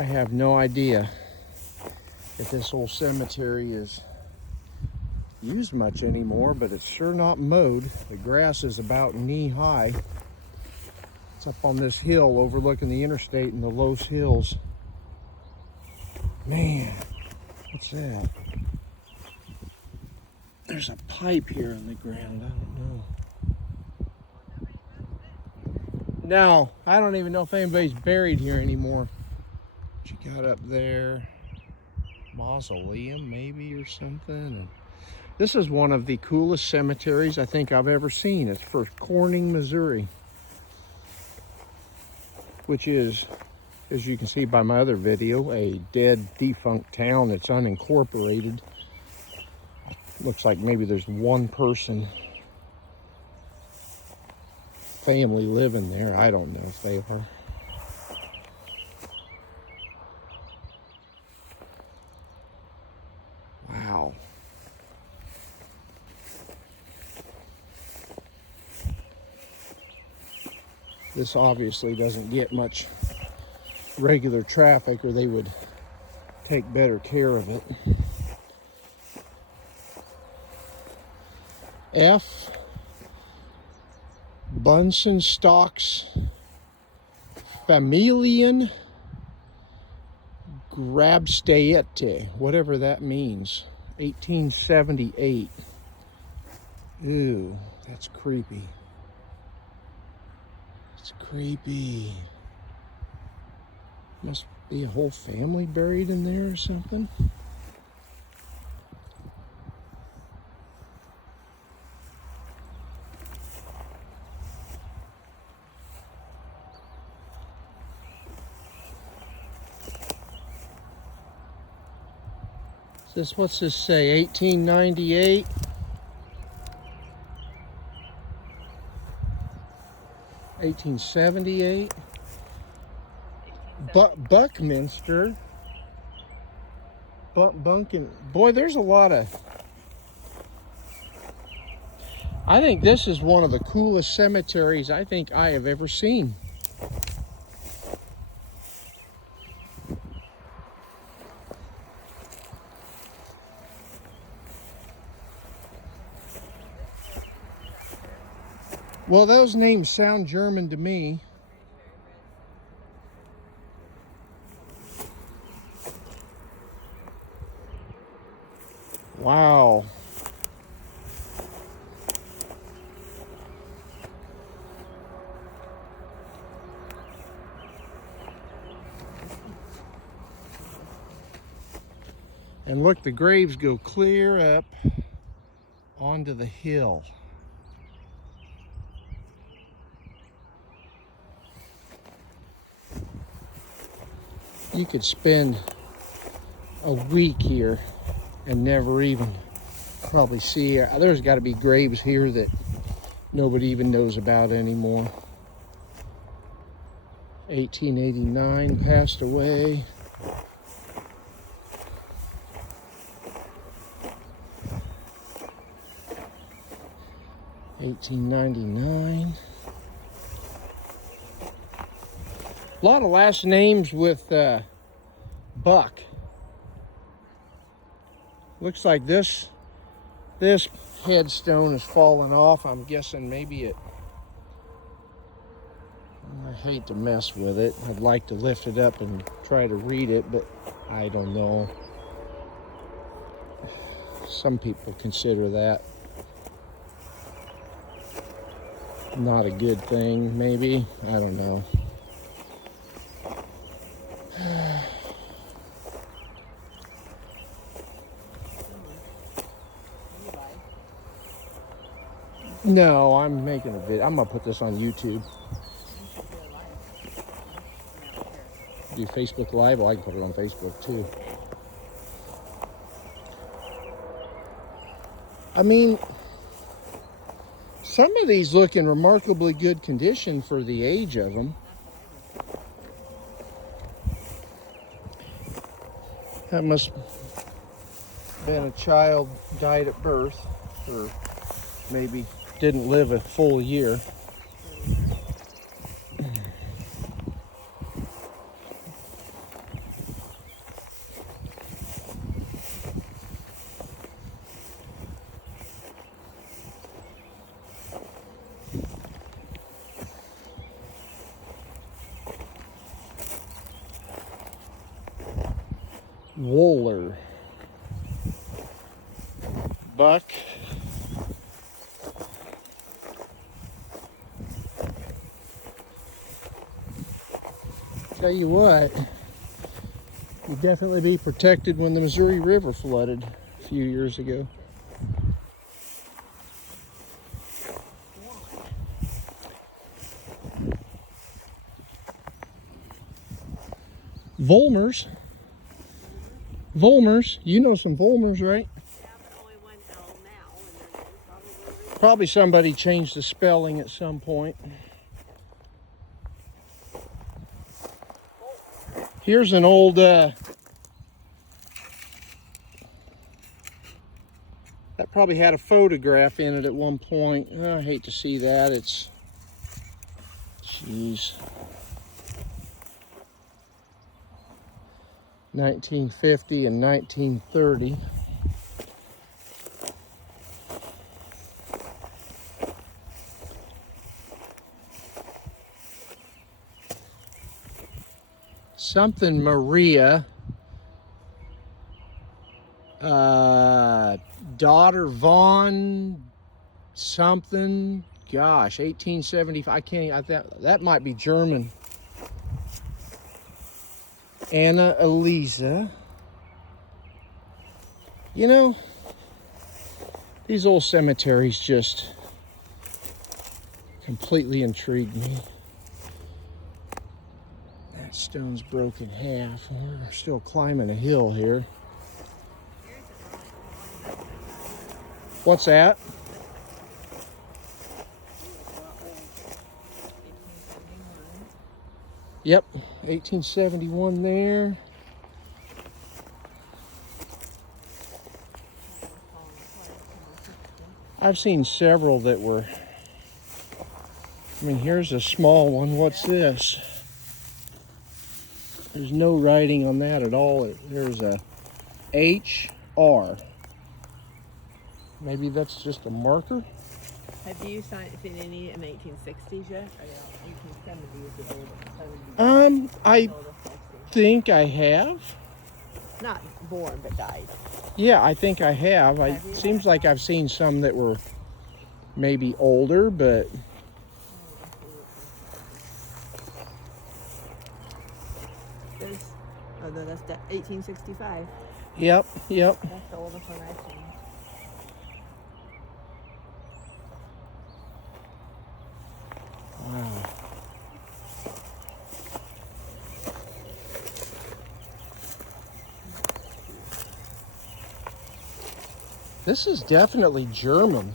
I have no idea if this old cemetery is used much anymore, but it's sure not mowed. The grass is about knee high. It's up on this hill overlooking the interstate in the Los Hills. Man, what's that? There's a pipe here in the ground. I don't know. No, I don't even know if anybody's buried here anymore. What you got up there? Mausoleum maybe or something. And this is one of the coolest cemeteries I think I've ever seen. It's for Corning, Missouri, which is, as you can see by my other video, a dead, defunct town that's unincorporated. Looks like maybe there's one person, family living there. I don't know if they are. Wow. This obviously doesn't get much regular traffic, or they would take better care of it. F. Bunsen Stocks Familien Grabstätte, whatever that means. 1878. Ooh, that's creepy. It's creepy. Must be a whole family buried in there or something. What's this say? 1898. $1878. Buckminster. Bunkin. Boy, there's a lot of. I think this is one of the coolest cemeteries I think I have ever seen. Well, those names sound German to me. Wow. And look, the graves go clear up onto the hill. You could spend a week here and never even probably see. There's got to be graves here that nobody even knows about anymore. 1889, passed away. $1899. A lot of last names with Buck. Looks like this headstone has fallen off. I'm guessing maybe it. I hate to mess with it. I'd like to lift it up and try to read it, but I don't know. Some people consider that not a good thing, maybe. I don't know. No, I'm making a video. I'm gonna put this on YouTube. Do Facebook Live? Well, I can put it on Facebook too. I mean, some of these look in remarkably good condition for the age of them. That must have been a child died at birth, or maybe didn't live a full year. Wooler. Buck. Tell you what, you'd definitely be protected when the Missouri River flooded a few years ago. Volmers. Volmers. You know some Volmers, right? Yeah, but only one L now, and then Probably somebody changed the spelling at some point. Here's an old that probably had a photograph in it at one point. Oh, I hate to see that. It's, jeez, 1950 and 1930. Something Maria, daughter Vaughn something, gosh, 1875. I can't, that might be German. Anna Eliza. You know, these old cemeteries just completely intrigue me. That stone's broken half. We're still climbing a hill here. What's that? Yep, 1871 there. I've seen several that were, I mean, here's a small one. What's this? There's no writing on that at all. There's a HR. Maybe that's just a marker. Have you seen any in the 1860s yet? Or 1870s is the oldest. I think I have. Not born, but died. Yeah, I think I have. It seems like I've seen some that were maybe older, but No, that's 1865. Yep. That's the oldest one I've seen. Wow. This is definitely German.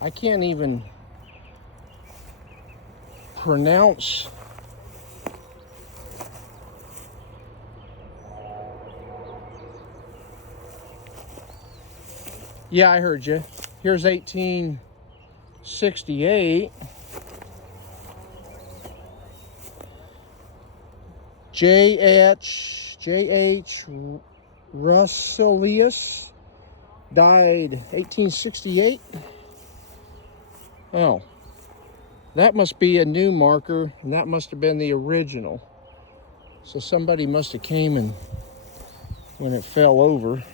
I can't even pronounce. Yeah, I heard you. Here's 1868. J.H. Russellius died 1868. Oh, that must be a new marker, and that must have been the original. So somebody must have came and when it fell over.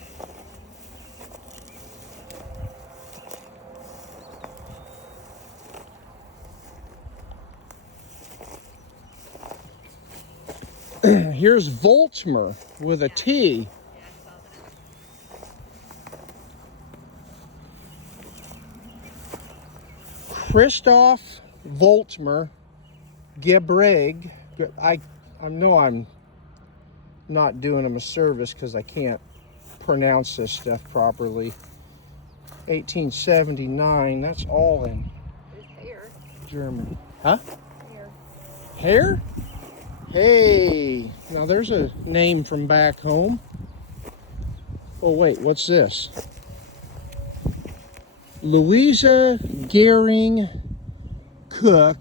Here's Voltmer with a T. Christoph Voltmer Gebreg. I know I'm not doing him a service because I can't pronounce this stuff properly. 1879. That's all in German. Huh? Hair? Hey, now there's a name from back home. Oh wait, what's this? Louisa Gehring Cook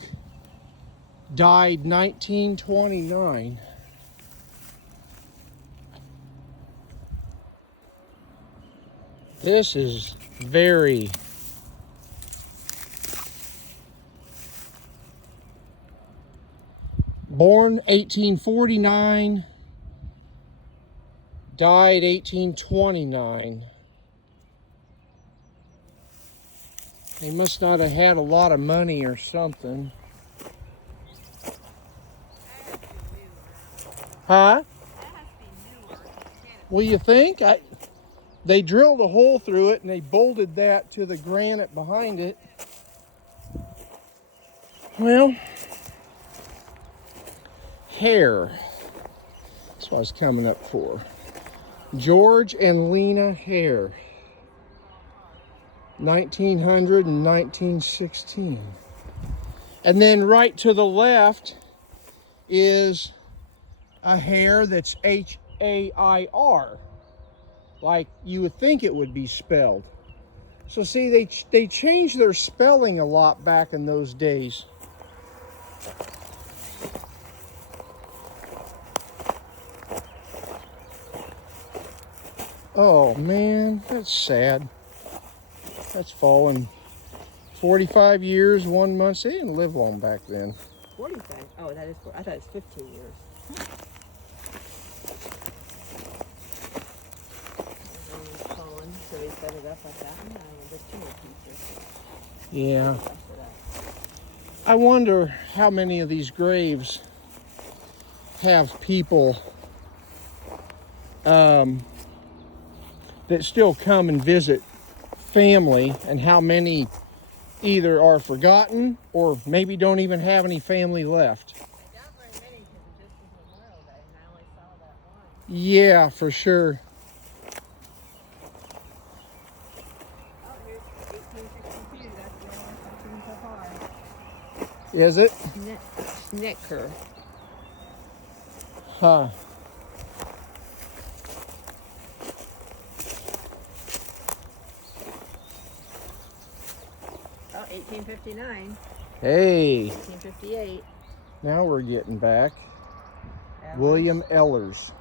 died 1929. This is very born 1849, Died 1829. They must not have had a lot of money or something. Huh? Well, you think? They drilled a hole through it and they bolted that to the granite behind it. Well, Hare. That's what I was coming up for. George and Lena Hare. 1900 and 1916. And then right to the left is a Hare that's H-A-I-R. Like you would think it would be spelled. So see, they changed their spelling a lot back in those days. Oh man, that's sad. That's fallen 45 years, 1 month. They didn't live long back then. 45? Oh, that is, I thought it was 15 years. So they set it up like that. No, there's 2 more pieces. Yeah. I wonder how many of these graves have people that still come and visit family, and how many either are forgotten or maybe don't even have any family left. Not very many because it just was Memorial Day and I only saw that one. Yeah, for sure. Oh, here's 1862. That's the only one I've seen so far. Is it? Snicker. Huh. Oh, 1859. Hey. 1858. Now we're getting back. Ehlers. William Ehlers.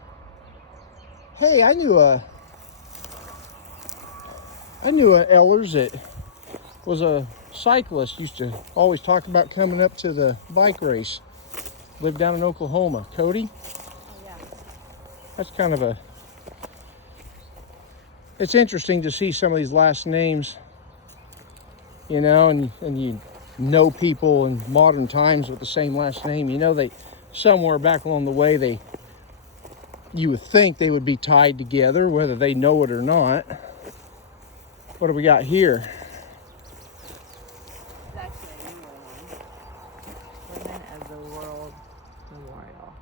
Hey, I knew a Ehlers that was a cyclist. Used to always talk about coming up to the bike race. Lived down in Oklahoma. Cody? Oh, yeah. That's kind of it's interesting to see some of these last names, you know, and you know people in modern times with the same last name. You know, they somewhere back along the way you would think they would be tied together, whether they know it or not. What do we got here? It's actually a newer one. Women of the World Memorial.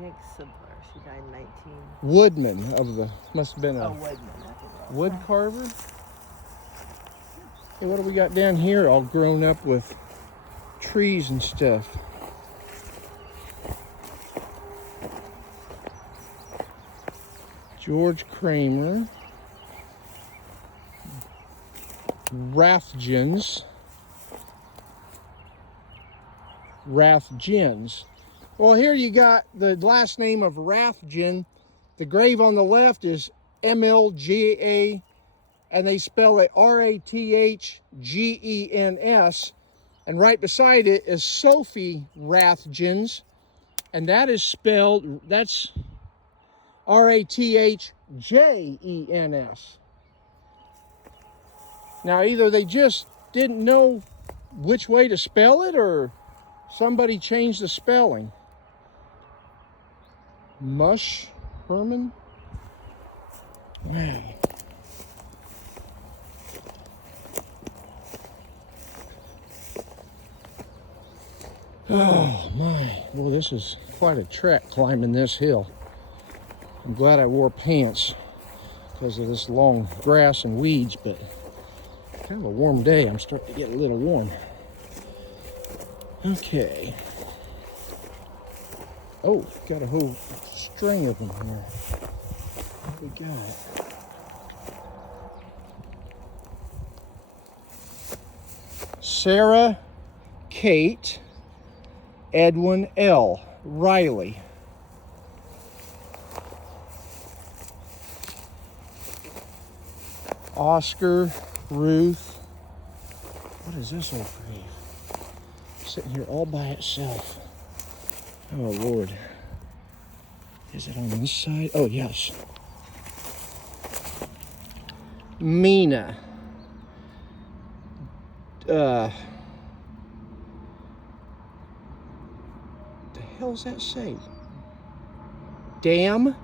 Nick Sibler. She died in 19... Woodman of the, must have been a Woodman. I think it was. wood carver. Hey, what do we got down here all grown up with trees and stuff? George Kramer. Rathgens. Well, here you got the last name of Rathgen. The grave on the left is M-L-G-A, and they spell it R-A-T-H-G-E-N-S. And right beside it is Sophie Rathgens, and that is spelled, that's R-A-T-H-J-E-N-S. Now, either they just didn't know which way to spell it, or somebody changed the spelling. Mush Herman? Wow. Oh my, well, this is quite a trek climbing this hill. I'm glad I wore pants because of this long grass and weeds, but kind of a warm day. I'm starting to get a little warm. Okay. Oh, got a whole string of them here. What do we got? Sarah Kate Edwin L. Riley. Oscar Ruth. What is this old grave? Sitting here all by itself. Oh, Lord. Is it on this side? Oh, yes. Mina. The hell's that say? Dam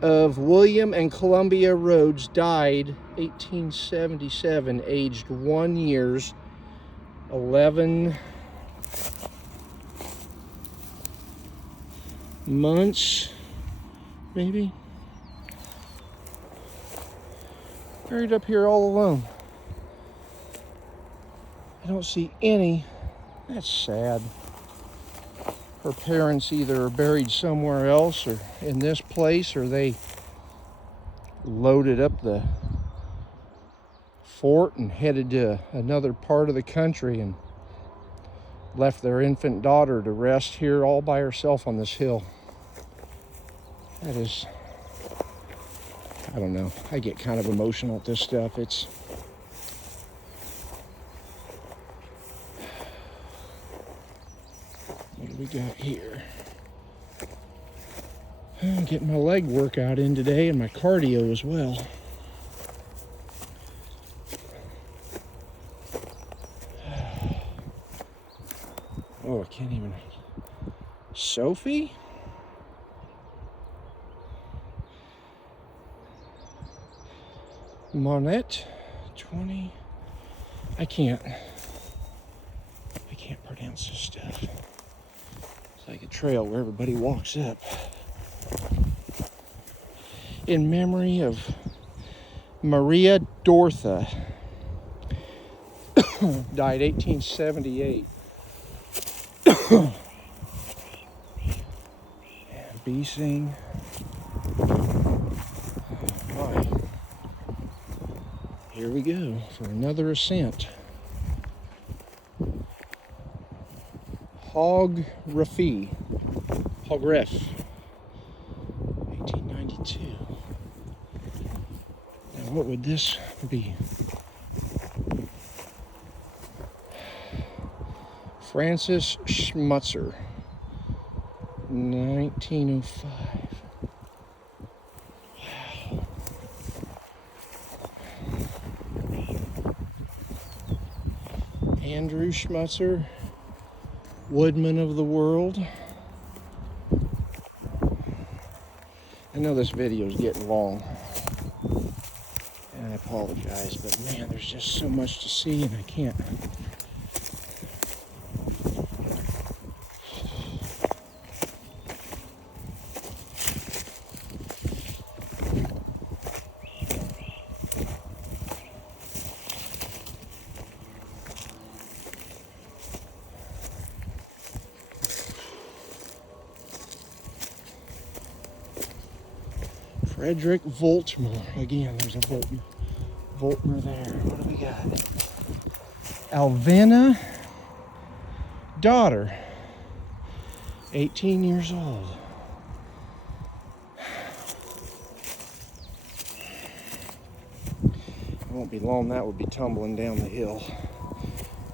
of William and Columbia Roads, died 1877, aged 1 year, 11 months, maybe. Buried up here all alone. I don't see any. That's sad. Her parents either are buried somewhere else or in this place, or they loaded up the fort and headed to another part of the country and left their infant daughter to rest here all by herself on this hill. That is, I don't know. I get kind of emotional at this stuff. It's what do we got here? I'm getting my leg workout in today and my cardio as well. Oh, I can't even. Sophie? Monette, 20. I can't pronounce this stuff. It's like a trail where everybody walks up. In memory of Maria Dortha, died 1878. And Beesing. Oh, here we go for another ascent. Hog Ref, 1892. Now, what would this be? Francis Schmutzer, 1905. Wow. Andrew Schmutzer, Woodman of the World. I know this video is getting long, and I apologize, but man, there's just so much to see, and I can't. Frederick Voltmer. Again, there's a Voltmer there. What do we got? Alvina, daughter, 18 years old. It won't be long, that will be tumbling down the hill.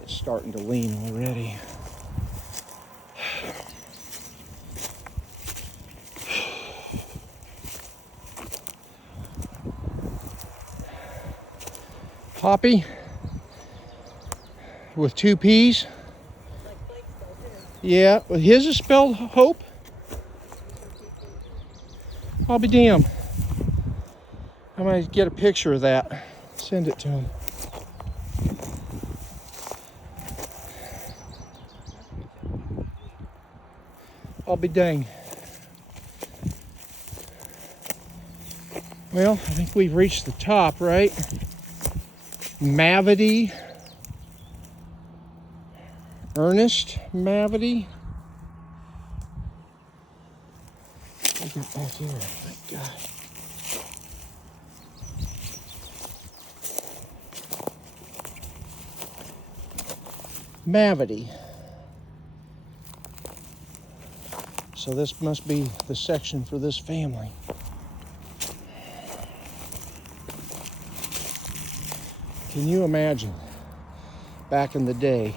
It's starting to lean already. Poppy with 2 P's. Yeah, well, his is spelled Hope. I'll be damned. I might get a picture of that. Send it to him. I'll be dang. Well, I think we've reached the top, right? Mavity, Ernest Mavity. Look at back here, my God. Mavity. So this must be the section for this family. Can you imagine back in the day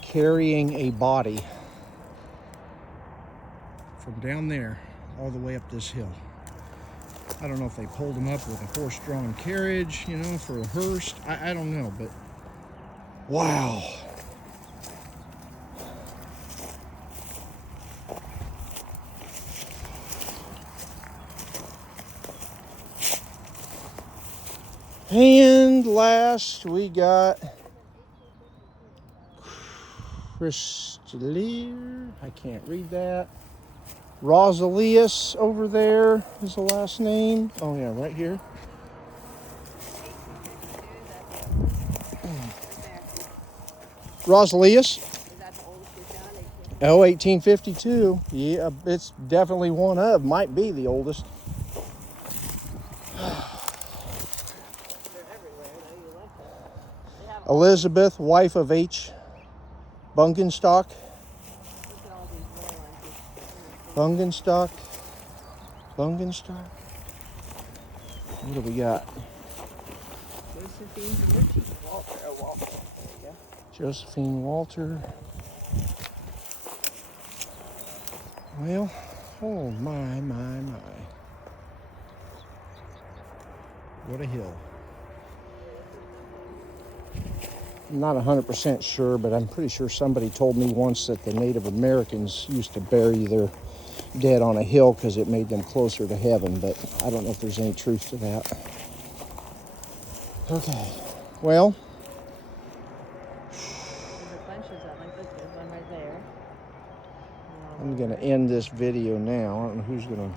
carrying a body from down there all the way up this hill. I don't know if they pulled them up with a horse-drawn carriage, you know, for a hearse. I don't know, but wow. And last we got Crystalier. I can't read that. Rosalius over there is the last name. Oh yeah, right here. Rosalius. Is that the oldest we found? Oh, 1852. Yeah, it's definitely one of, might be the oldest. They're everywhere. Though you left them. They have Elizabeth, wife of H. Bungenstock. look at all these little ones. Bungenstock. Bungenstock. What do we got? Josephine Richie. Walter. Oh, Walter. There you go. Josephine Walter. Well, oh my. What a hill. I'm not 100% sure, but I'm pretty sure somebody told me once that the Native Americans used to bury their dead on a hill because it made them closer to heaven, but I don't know if there's any truth to that. Okay, well. There's a bunch of them. Like, look, there's one right there. I'm going to end this video now. I don't know who's going to